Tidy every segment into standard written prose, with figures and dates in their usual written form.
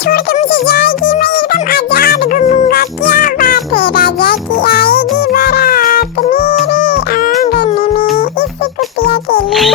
छोड़ के मुझे जाएगी, मैं एकदम आजाद घूमूंगा। क्या बात है, राजा की आएगी बारात मेरे आंगन में इस कुटिया के लिए।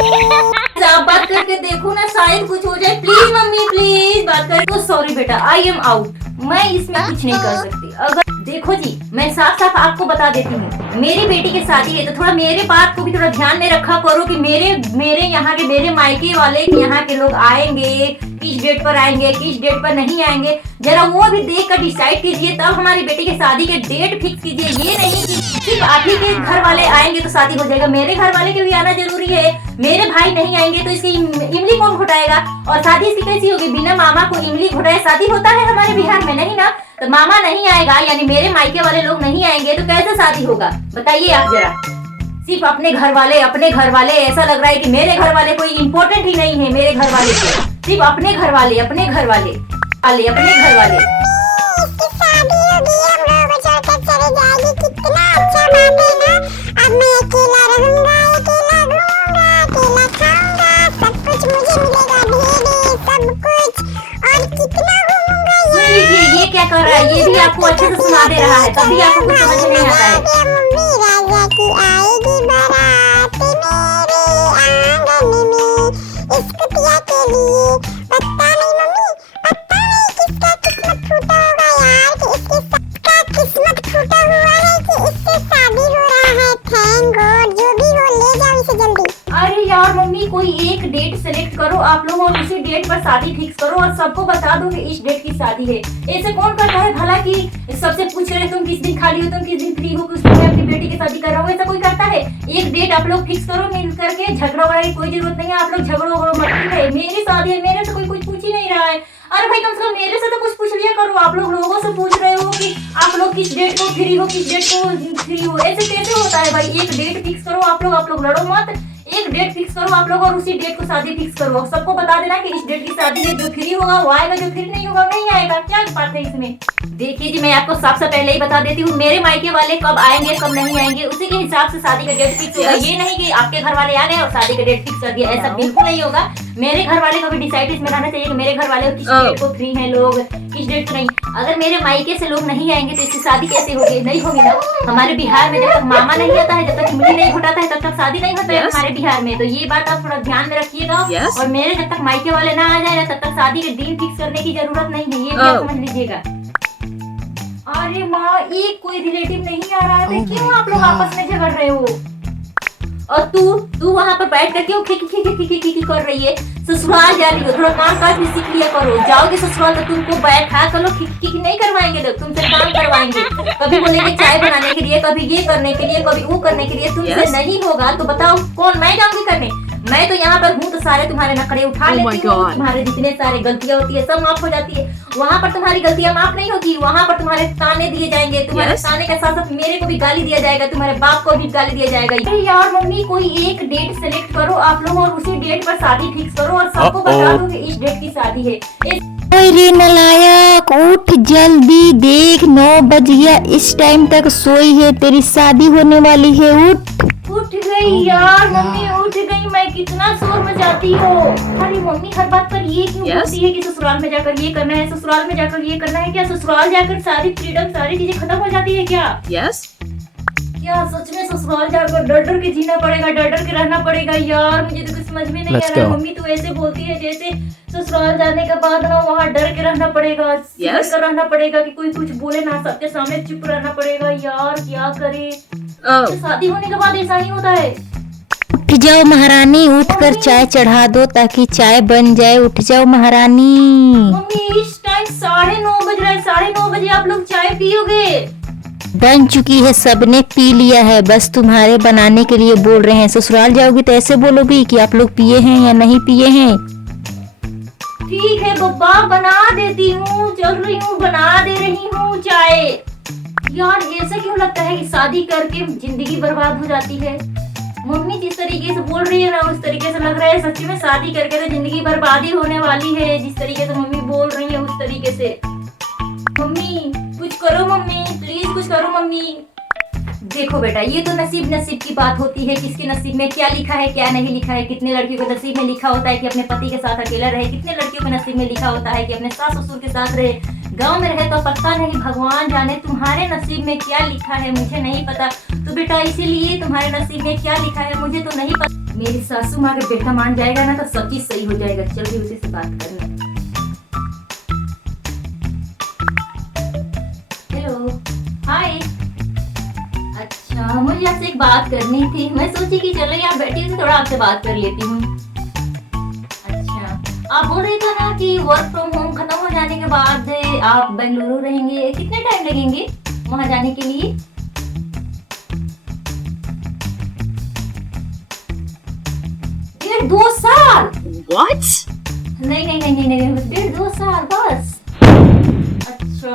आप बात करके देखो ना, शायद कुछ हो जाए। प्लीज मम्मी प्लीज बात कर। सॉरी बेटा, आई एम आउट, मैं इसमें कुछ नहीं कर सकती। अगर देखो जी, मैं साफ साफ आपको बता देती हूँ, मेरी बेटी की शादी है तो थोड़ा मेरे बात को भी थोड़ा ध्यान में रखा करो कि मेरे यहाँ के, मेरे मायके वाले यहाँ के लोग आएंगे, किस डेट पर आएंगे, किस डेट पर नहीं आएंगे, जरा वो भी देख कर डिसाइड कीजिए, तब हमारी बेटी की शादी के डेट फिक्स कीजिए। ये नहीं कि सिर्फ आप ही के घर वाले आएंगे तो शादी हो जाएगा, मेरे घर वाले के भी आना जरूरी है। मेरे भाई नहीं आएंगे तो इसकी इमली कौन घुटाएगा, और शादी इसकी कैसी होगी? बिना मामा को इमली घुटाए शादी होता है हमारे बिहार में? नहीं ना। तो मामा नहीं आएगा यानी मेरे मायके वाले लोग नहीं आएंगे तो कैसे शादी होगा बताइए आप जरा। सिर्फ अपने घर वाले, ऐसा लग रहा है कि मेरे घर वाले कोई इम्पोर्टेंट ही नहीं है। मेरे घर वाले सिर्फ अपने घर वाले, अपने घर वाले। इसकी शादी होगी, हम लोगों को छोड़कर चले जाएगी, कितना अच्छा बात है ना। अब मैं अकेला रहूंगा, अकेला घूमूंगा, अकेला खाऊंगा, सब कुछ मुझे मिलेगा, भेड़े सब कुछ, और कितना घूमूंगा। सुन लीजिए, ये क्या कर रहा है, ये भी आपको अच्छे से सुना दे रहा है, तभी आपको कुछ समझ नहीं आता है। मम्मी, राजा की आएगी बारात मेरे आंगन में इस कुटिया के लिए। पता नहीं मम्मी, पता नहीं किसका किस्मत फूटा होगा यार, कि इसके सबका किस्मत फूटा हुआ है कि इससे शादी हो रहा है। थैंक गॉड, जो भी हो ले जाओ इसे जल्दी। अरे यार मम्मी, कोई एक डेट सेलेक्ट करो आप लोग और उसी डेट पर शादी फिक्स करो और सबको बता दो कि इस डेट की शादी है। ऐसे कौन करता है भला कि सबसे पूछ रहे तुम किस दिन खाली हो, तुम किस दिन फ्री हो, किस दिन मैं अपनी बेटी की शादी कर रहा हूँ? ऐसा कोई करता है? एक डेट आप लोग फिक्स करो मिल करके, झगड़ा वगड़ा की कोई जरूरत नहीं है। आप लोग झगड़ो मत है, मेरी शादी है, मेरे से कोई कुछ पूछ ही नहीं रहा है। अरे भाई, कम से कम मेरे से तो कुछ पूछ लिया करो। आप लोग लोगों से पूछ रहे हो कि आप लोग किस डेट को फ्री हो, किस डेट को फ्री हो, ऐसे कैसे होता है भाई? एक डेट फिक्स करो आप लोग लड़ो मत, एक डेट फिक्स करो आप लोग और उसी डेट को शादी फिक्स करो। सबको बता देना कि इस डेट की शादी है, जो फ्री होगा वो आएगा, जो फ्री नहीं होगा नहीं आएगा। क्या बात है इसमें? देखिए जी, मैं आपको साफ से पहले ही बता देती हूँ, मेरे मायके वाले कब आएंगे कब नहीं आएंगे उसी के हिसाब से शादी का डेट फिक्स होगा। ये नहीं कि आपके घर वाले आ गए और शादी का डेट फिक्स कर दिया, ऐसा बिल्कुल नहीं होगा। मेरे घर वाले को भी डिसाइड इसमें रहना चाहिए कि मेरे घर वाले किस डेट को फ्री हैं लोग, किस डेट को नहीं। अगर मेरे मायके से लोग नहीं आएंगे तो इसकी शादी कैसे होगी? नहीं होगी ना। हमारे बिहार में जब तक मामा नहीं आता है, जब तक इमली नहीं घुटाता है, तब तक शादी नहीं होता है हमारे बिहार में। तो ये बात आप थोड़ा ध्यान में रखिएगा। और मेरे जब तक मायके वाले ना आ जाए ना, तब तक शादी के दिन फिक्स करने की जरूरत नहीं है, ये भी आप समझ लीजिएगा। अरे माँ, एक कोई रिलेटिव नहीं आ रहा है तो क्यों आप लोग आपस में झगड़ रहे हो? और तू वहाँ पर बैठ कर क्यों खी कर रही है? ससुराल जा रही हो, थोड़ा काम काज भी सीख लिया करो। जाओगे ससुराल तो तुमको बैठा कर लो, खी नहीं करवाएंगे लोग, तुमसे काम करवाएंगे। कभी बोलेंगे चाय बनाने के लिए, कभी ये करने के लिए, कभी वो करने के लिए। तुमसे नहीं होगा तो बताओ कौन? मैं जाऊंगी करने? मैं तो यहाँ पर हूँ तो सारे तुम्हारे नखरे उठा लेती हूँ। तुम्हारे जितने सारे गलतियाँ होती है सब माफ हो जाती है। वहाँ पर तुम्हारी गलतियाँ माफ नहीं होगी, वहाँ पर तुम्हारे ताने दिए जाएंगे। तुम्हारे ताने के साथ साथ मेरे को भी गाली दिया जाएगा, तुम्हारे बाप को भी गाली दिया जाएगा। अरे यार मम्मी, कोई एक डेट सेलेक्ट करो आप लोग और उसी डेट पर शादी फिक्स करो और सबको बता दो कि इस डेट की शादी है। रे नलायक, उठ जल्दी, देख 9 बज गया, इस टाइम तक सोई है, तेरी शादी होने वाली है। उठ गई यार मम्मी, उठ गई। मैं कितना शोर मचाती हो। अरे मम्मी, हर बात पर ये क्यों बोलती है कि ससुराल में जाकर ये करना है, ससुराल में जाकर ये करना है? क्या ससुराल जाकर सारी फ्रीडम, सारी चीजें खत्म हो जाती है क्या? क्या सच में ससुराल जाकर डर डर के जीना पड़ेगा, डर डर के रहना पड़ेगा? यार मुझे तो कुछ समझ में नहीं आ रहा है। मम्मी तो ऐसे बोलती है जैसे ससुराल जाने के बाद ना वहाँ डर के रहना पड़ेगा, कर रहना पड़ेगा कि कोई कुछ बोले ना, सबके सामने चुप रहना पड़ेगा। यार क्या करे? तो शादी होने के बाद ऐसा ही होता है। उठ जाओ महारानी, उठकर चाय चढ़ा दो ताकि चाय बन जाए। उठ जाओ महारानी। मम्मी, इस टाइम 9:30 बज रहा है, 9:30 बजे आप लोग चाय पियोगे? बन चुकी है, सबने पी लिया है, बस तुम्हारे बनाने के लिए बोल रहे हैं। ससुराल जाओगी तो ऐसे बोलोगी कि आप लोग पिए हैं या नहीं पिए हैं। ठीक है बब्बा, बना देती हूँ, चल रही हूँ, बना दे रही हूँ चाय। यार ऐसा क्यों लगता है कि शादी करके जिंदगी बर्बाद हो जाती है? मम्मी जिस तरीके से बोल रही है ना, उस तरीके से लग रहा है सच्ची में शादी करके तो जिंदगी बर्बादी होने वाली है। जिस तरीके से मम्मी बोल रही है उस तरीके से। मम्मी कुछ करो, मम्मी प्लीज कुछ करो मम्मी। देखो बेटा, ये तो नसीब नसीब की बात होती है, किसके नसीब में क्या लिखा है क्या नहीं लिखा है। कितने लड़कियों के नसीब में लिखा होता है कि अपने पति के साथ अकेला रहे, कितने लड़कियों के नसीब में लिखा होता है कि अपने सास ससुर के साथ रहे, गांव में रहे। तो पता नहीं, भगवान जाने तुम्हारे नसीब में क्या लिखा है, मुझे नहीं पता। तो बेटा इसीलिए तुम्हारे नसीब में क्या लिखा है मुझे तो नहीं पता। मेरी सासू माँ अगर बेटा मान जाएगा ना तो सब चीज सही हो जाएगा। चल भी उसी से बात करना। हेलो, हाय। अच्छा, मुझे आपसे एक बात करनी थी। मैं सोची कि चलो यहाँ बैठी हूँ तो थोड़ा आपसे बात कर लेती हूँ। अच्छा, आप बोल रहे थे ना कि वर्क फ्रॉम होम खत्म हो जाने के बाद आप बेंगलुरु रहेंगे, कितने टाइम लगेंगे वहाँ जाने के लिए? 1.5-2 साल? What? नहीं नहीं नहीं नहीं नहीं, 1.5-2 साल बस। अच्छा,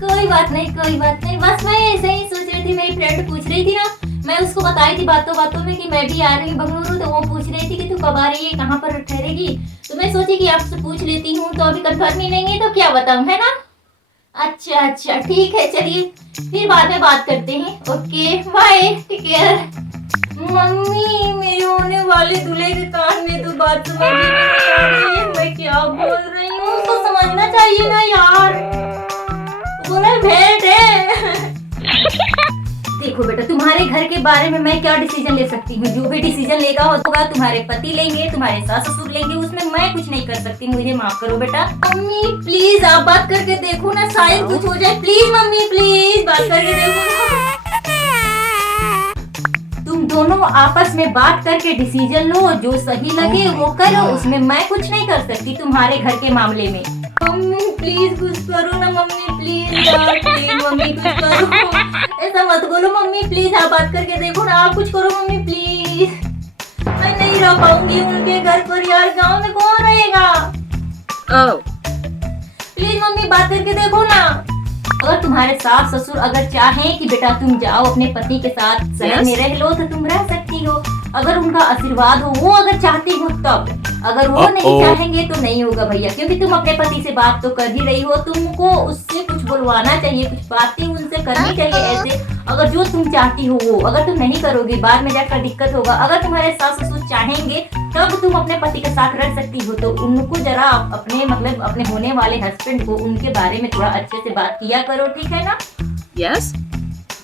कोई बात नहीं कोई बात नहीं। बस मैं ऐसे ही सोच रही थी, मेरी फ्रेंड पूछ रही थी ना, मैं उसको बताई थी बातों बातों में कि मैं भी आ रही हूँ बेंगलुरु। तो वो पूछ रही थी कि तू कब आ रही है, कहाँ पर ठहरेगी। तो मैं सोची कि आपसे पूछ लेती हूँ। तो अभी कंफर्म ही नहीं है तो क्या बताऊँ, है ना? अच्छा अच्छा ठीक है, चलिए फिर बाद में बात करते हैं। Okay bye, take care. Mummy, मेरे होने वाले दूल्हे के कान में तो बात समझ ही नहीं आ रही है। मैं क्या बोल रही हूँ उसको समझना चाहिए ना यार। बोला भेंट है। देखो बेटा, तुम्हारे घर के बारे में मैं क्या डिसीजन ले सकती हूँ? जो भी डिसीजन लेगा होगा तुम्हारे पति लेंगे, तुम्हारे सास ससुर लेंगे, उसमें मैं कुछ नहीं कर सकती। मुझे माफ करो बेटा। मम्मी प्लीज आप बात करके देखो ना, शायद कुछ हो जाए। प्लीज मम्मी, प्लीज बात करके देखो। तुम दोनों आपस में बात करके डिसीजन लो, जो सही लगे वो करो। उसमें मैं कुछ नहीं कर सकती तुम्हारे घर के मामले में। मम्मी प्लीज कुछ करो ना मम्मी, प्लीज यार, प्लीज मम्मी कुछ करो। ऐसा मत बोलो मम्मी, प्लीज आप बात करके देखो ना, आप कुछ करो मम्मी प्लीज। मैं नहीं रह पाऊंगी उनके घर पर यार, गांव में कौन रहेगा। प्लीज मम्मी बात करके देखो ना। अगर तुम्हारे सास ससुर अगर चाहें कि बेटा तुम जाओ अपने पति के साथ शहर में रह लो तो तुम रह सकती हो, अगर उनका आशीर्वाद हो, वो अगर चाहती हो तब। अगर वो नहीं चाहेंगे तो नहीं होगा भैया, क्योंकि तुम अपने पति से बात तो कर ही रही हो। तुमको उससे कुछ बुलवाना चाहिए, कुछ बातें उनसे करनी चाहिए ऐसे। अगर जो तुम चाहती हो वो, अगर तुम नहीं करोगे बाद में जाकर दिक्कत होगा। अगर तुम्हारे सास ससुर चाहेंगे तब तुम अपने पति के साथ रह सकती हो। तो उनको जरा अपने मतलब अपने होने वाले हस्बैंड को उनके बारे में थोड़ा अच्छे से बात किया करो, ठीक है ना? Yes?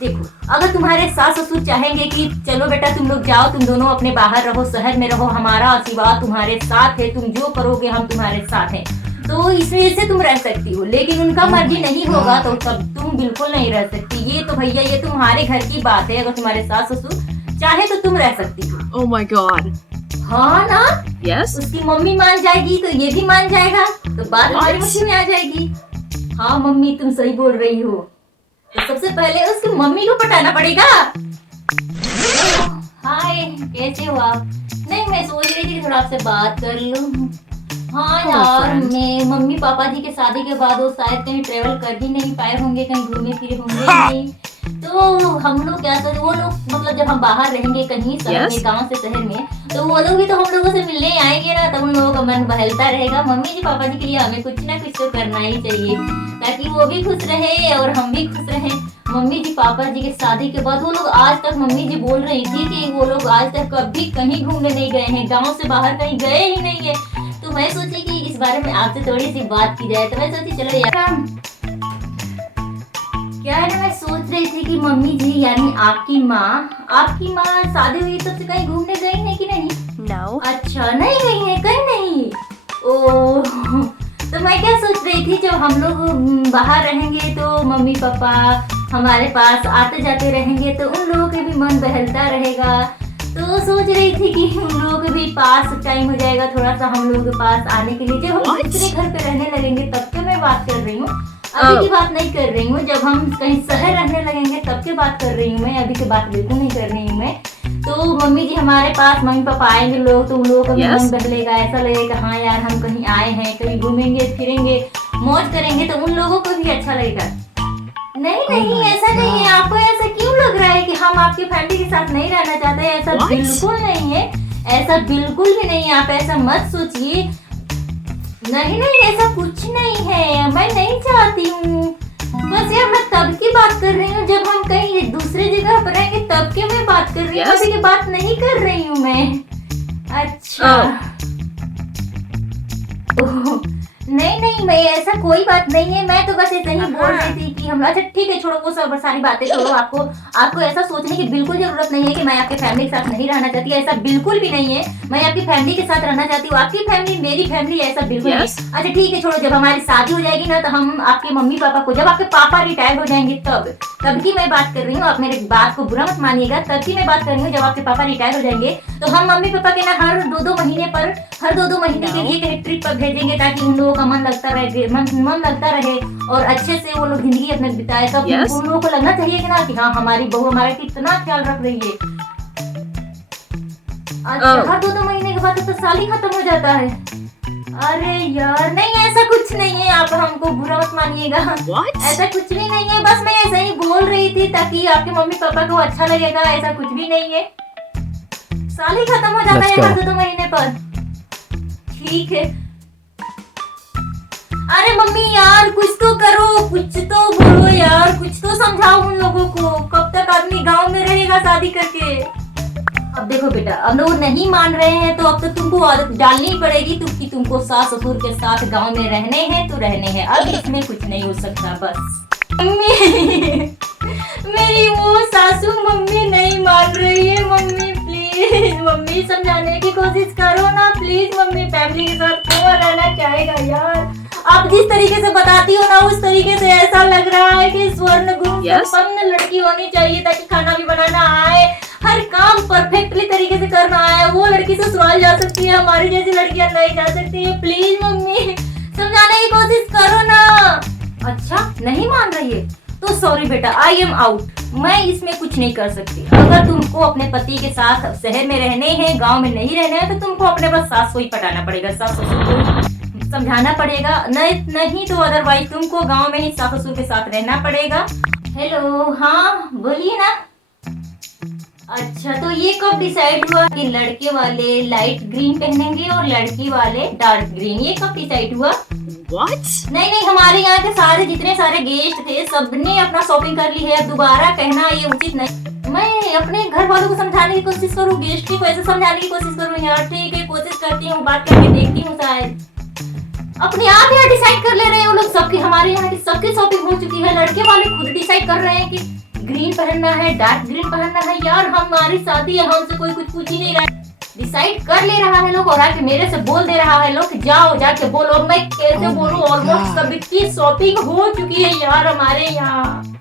देखो, अगर तुम्हारे सास ससुर चाहेंगे कि चलो बेटा तुम लोग जाओ, तुम दोनों अपने बाहर रहो, शहर में रहो, हमारा आशीर्वाद तुम्हारे साथ है, तुम जो करोगे हम तुम्हारे साथ हैं, तो इस वजह से तुम रह सकती हो। लेकिन उनका मर्जी नहीं होगा तो तब तुम बिल्कुल नहीं रह सकती। ये तो भैया ये तुम्हारे घर की बात है। अगर तुम्हारे सास ससुर चाहे तो तुम रह सकती हो। Oh my god. हाँ ना? Yes? उसकी मम्मी मान जाएगी तो ये भी मान जाएगा, तो बात हमारी मुट्ठी में आ जाएगी। हाँ मम्मी तुम सही बोल रही हो। तो सबसे पहले उसकी मम्मी को पटाना पड़ेगा। हाय, कैसे हो आप? नहीं, मैं सोच रही थी कि थोड़ा आपसे बात कर लूं। हाँ यार, मैं मम्मी पापा जी के शादी के बाद वो शायद कहीं ट्रेवल कर ही नहीं पाए होंगे, कहीं घूमे फिरे होंगे नहीं। तो हम लोग क्या करें, वो लोग मतलब जब हम बाहर रहेंगे कहीं शहर में, गांव से शहर में, तो वो लोग भी तो हम लोगों से मिलने आएंगे ना, तो उन लोगों का मन बहलता रहेगा। मम्मी जी पापा जी के लिए हमें कुछ ना कुछ तो करना ही चाहिए, ताकि वो भी खुश रहे और हम भी खुश रहें। मम्मी जी पापा जी के शादी के बाद वो लोग आज तक, मम्मी जी बोल रही थी कि वो लोग आज तक कभी कहीं घूमने नहीं गए हैं, गाँव से बाहर कहीं गए ही नहीं है। तो मैं सोची कि इस बारे में आपसे थोड़ी सी बात की जाए। तो मैं सोची चलो यार, क्या है ना, मैं सोच रही थी कि मम्मी जी यानी आपकी माँ शादी हुई तब से कहीं घूमने गई है कि नहीं? No. अच्छा, नहीं गई है कहीं नहीं। ओह, तो मैं क्या सोच रही थी, जब हम लोग बाहर रहेंगे तो मम्मी पापा हमारे पास आते जाते रहेंगे, तो उन लोगों के भी मन बहलता रहेगा। तो सोच रही थी कि उन लोगों के भी पास टाइम हो जाएगा थोड़ा सा हम लोगों के पास आने के लिए। जब हम दूसरे घर पे रहने लगेंगे तब के मैं बात कर रही हूँ, अभी की बात नहीं कर रही हूँ। जब हम कहीं शहर रहने लगेंगे तब की बात कर रही हूँ मैं, अभी की बात बिल्कुल नहीं कर रही हूँ मैं। तो मम्मी जी हमारे पास, मम्मी पापा आएंगे लोग, तो उन लोगों का भी मन बदलेगा, ऐसा लगेगा हाँ यार हम कहीं आए हैं, कहीं घूमेंगे फिरेंगे, मौज करेंगे, तो उन लोगों को भी अच्छा लगेगा। नहीं नहीं, ऐसा नहीं है। आपको ऐसा क्यों लग रहा है कि हम आपकी फैमिली के साथ नहीं रहना चाहते? ऐसा बिल्कुल नहीं है, ऐसा बिल्कुल भी नहीं है। आप ऐसा मत सोचिए। नहीं नहीं, ऐसा कुछ नहीं है, मैं नहीं चाहती हूँ। बस यार मैं तब की बात कर रही हूँ जब हम कहीं दूसरे जगह पर रहेंगे, तब की मैं बात कर रही हूँ। Yes. अभी की बात नहीं कर रही हूँ मैं। अच्छा ओह, नहीं नहीं मैं ऐसा कोई बात नहीं है, मैं तो बस ऐसे ही बोल रही थी कि हम। अच्छा ठीक है, छोड़ो वो सब सारी बातें छोड़ो। आपको ऐसा सोचने की बिल्कुल जरूरत नहीं है कि मैं आपके फैमिली के साथ नहीं रहना चाहती, ऐसा बिल्कुल भी नहीं है। मैं आपकी फैमिली के साथ रहना चाहती हूँ, आपकी फैमिली मेरी फैमिली, ऐसा बिल्कुल Yes. नहीं। अच्छा ठीक है छोड़ो, जब हमारी शादी हो जाएगी ना तो हम आपके मम्मी पापा को, जब आपके पापा रिटायर हो जाएंगे तब की मैं बात कर रही हूँ। आप मेरे बात को बुरा मत मानिएगा, तब की मैं बात कर रही हूँ जब आपके पापा रिटायर हो जाएंगे तो हम मम्मी पापा के ना हर दो दो महीने के लिए कहीं ट्रिप पर भेजेंगे, ताकि उन लोगों का मन लगता रहे और अच्छे से वो लोग जिंदगी अपने बिताए। तब Yes. उन लोगों को लगना चाहिए कि ना कि हाँ हमारी बहू हमारा कितना ख्याल रख रही है। अच्छा हर दो महीने के बाद तो साल ही खत्म हो जाता है। अरे यार नहीं, ऐसा कुछ नहीं है, आप हमको बुरा मत मानिएगा। What? ऐसा कुछ भी नहीं है, बस मैं ऐसा ही बोल रही थी ताकि आपके मम्मी पापा को अच्छा लगेगा। ऐसा कुछ भी नहीं है, साल ही खत्म हो जाता है हर दो महीने पर। ठीक है। अरे मम्मी यार कुछ तो करो, कुछ तो बोलो यार, कुछ तो समझाओ उन लोगों को। कब तक आदमी गांव में रहेगा शादी करके? अब देखो बेटा, अब वो नहीं मान रहे हैं तो अब तो तुमको आदत डालनी ही पड़ेगी क्योंकि तुमको सास ससुर के साथ गांव में रहने हैं तो रहने हैं। अब इसमें कुछ नहीं हो सकता। बस मम्मी मेरी वो सासू मम्मी नहीं मान रही है। मम्मी प्लीज, मम्मी समझाने की कोशिश करो ना प्लीज। मम्मी फैमिली के साथ कौन रहना चाहेगा यार? आप जिस तरीके से बताती हो ना उस तरीके से ऐसा लग रहा है कि स्वर्ण गुण Yes. संपन्न लड़की होनी चाहिए ताकि खाना भी बनाना आए, हर काम परफेक्टली तरीके से करना आए। वो लड़की ससुराल जा सकती है, हमारी जैसी लड़कियां नहीं जा सकती है। प्लीज मम्मी समझाने की कोशिश करो ना। अच्छा नहीं मान रही है तो सॉरी बेटा, आई एम आउट। मैं इसमें कुछ नहीं कर सकती। अगर तुमको अपने पति के साथ शहर में रहने हैं, गांव में नहीं रहने हैं, तो तुमको अपने बस सास को ही पटाना पड़ेगा, सास ससुर को समझाना पड़ेगा। नहीं तो अदरवाइज तुमको गांव में ही सास ससुर के साथ रहना पड़ेगा। हेलो हाँ बोलिए ना। अच्छा तो ये कब डिसाइड हुआ कि लड़के वाले लाइट ग्रीन पहनेंगे और लड़की वाले डार्क ग्रीन? ये कब डिसाइड हुआ? What? नहीं हमारे यहाँ के सारे जितने सारे गेस्ट थे सबने अपना शॉपिंग कर ली है। अब दोबारा कहना ये उचित नहीं। मैं अपने घर वालों को समझाने की कोशिश करूँ, गेस्ट को ऐसे समझाने की कोशिश करूँ यार। ठीक है कोशिश करती हूँ, बात करके देखती हूँ। शायद अपने आप यहाँ डिसाइड कर ले रहे हैं वो लोग। सबके हमारे यहाँ की सबकी शॉपिंग हो चुकी है, लड़के वाले खुद डिसाइड कर रहे हैं कि ग्रीन पहनना है, डार्क ग्रीन पहनना है। यार हमारी शादी है, हमसे कोई कुछ पूछ ही नहीं रहा है। डिसाइड कर ले रहा है लोग और आके मेरे से बोल दे रहा है लोग कि जाओ जाके बोलो। मैं कैसे बोलूं? ऑलमोस्ट सबकी शॉपिंग हो चुकी है यार हमारे यहाँ।